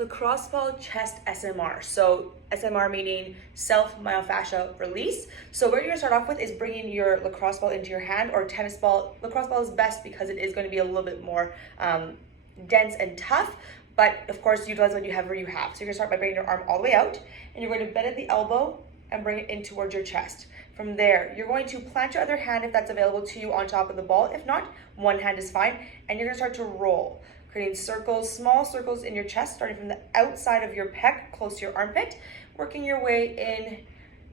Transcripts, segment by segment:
lacrosse ball chest SMR. So SMR meaning self myofascial release. So what you're gonna start off with is bringing your lacrosse ball into your hand, or tennis ball. Lacrosse ball is best because it is going to be a little bit more dense and tough, but of course utilize what you have where you have. So you're gonna start by bringing your arm all the way out, and you're going to bend at the elbow and bring it in towards your chest. From there, you're going to plant your other hand, if that's available to you, on top of the ball. If not, one hand is fine, and you're gonna start to roll, creating circles, small circles in your chest, starting from the outside of your pec, close to your armpit, working your way in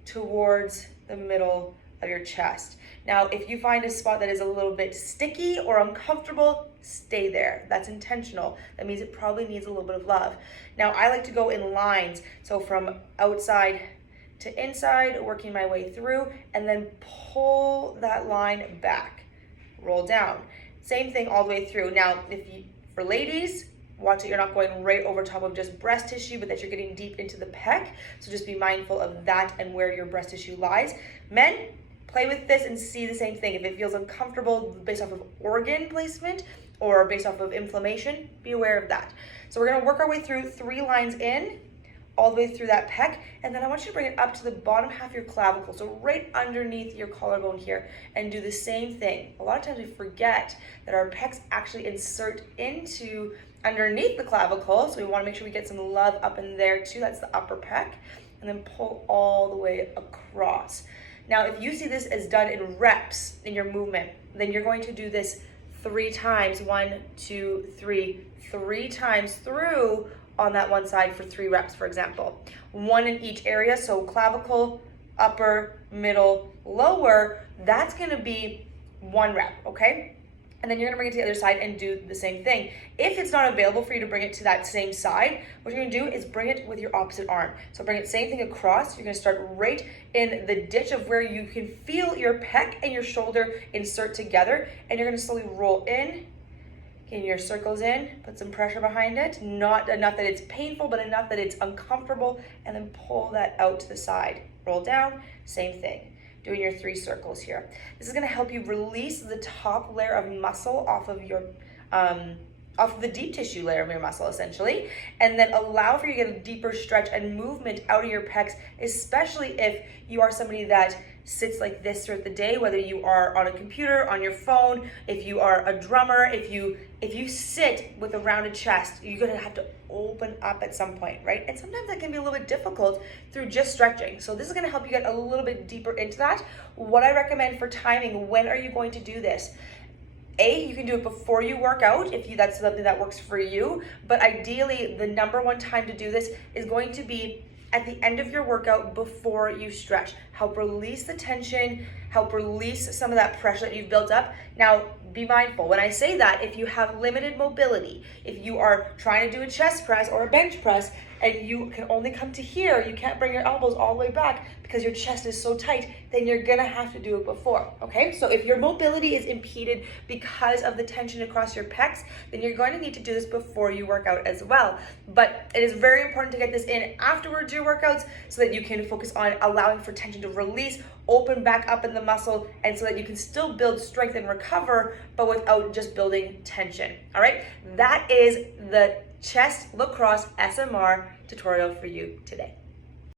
towards the middle of your chest. Now, if you find a spot that is a little bit sticky or uncomfortable, stay there. That's intentional. That means it probably needs a little bit of love. Now, I like to go in lines, so from outside to inside, working my way through, and then pull that line back, roll down. Same thing all the way through. Now, for ladies, watch that you're not going right over top of just breast tissue, but that you're getting deep into the pec. So just be mindful of that and where your breast tissue lies. Men, play with this and see the same thing. If it feels uncomfortable based off of organ placement or based off of inflammation, be aware of that. So we're gonna work our way through 3 lines in, all the way through that pec, and then I want you to bring it up to the bottom half of your clavicle, so right underneath your collarbone here, and do the same thing. A lot of times we forget that our pecs actually insert into underneath the clavicle, so we want to make sure we get some love up in there too. That's the upper pec, and then pull all the way across. Now, if you see this as done in reps in your movement, then you're going to do this 3 times, 1, 2, 3, 3 times through on that one side for 3 reps, for example. 1 in each area, so clavicle, upper, middle, lower, that's gonna be 1 rep, okay? And then you're gonna bring it to the other side and do the same thing. If it's not available for you to bring it to that same side, what you're gonna do is bring it with your opposite arm. So bring it same thing across. You're gonna start right in the ditch of where you can feel your pec and your shoulder insert together, and you're gonna slowly roll in, getting your circles in, put some pressure behind it, not enough that it's painful, but enough that it's uncomfortable, and then pull that out to the side. Roll down, same thing. Doing your 3 circles here. This is gonna help you release the top layer of muscle off of your, off of the deep tissue layer of your muscle, essentially, and then allow for you to get a deeper stretch and movement out of your pecs, especially if you are somebody that sits like this throughout the day, whether you are on a computer, on your phone, if you are a drummer, if you sit with a rounded chest, you're gonna have to open up at some point, right? And sometimes that can be a little bit difficult through just stretching. So this is gonna help you get a little bit deeper into that. What I recommend for timing, when are you going to do this? You can do it before you work out if that's something that works for you, but ideally the number 1 time to do this is going to be at the end of your workout before you stretch. Help release the tension, help release some of that pressure that you've built up. Now, be mindful. When I say that, if you have limited mobility, if you are trying to do a chest press or a bench press and you can only come to here, you can't bring your elbows all the way back because your chest is so tight, then you're gonna have to do it before, okay? So if your mobility is impeded because of the tension across your pecs, then you're going to need to do this before you work out as well. But it is very important to get this in afterwards your workouts so that you can focus on allowing for tension to release, open back up in the muscle, and so that you can still build strength and recover, but without just building tension, all right? That is the chest lacrosse SMR tutorial for you today.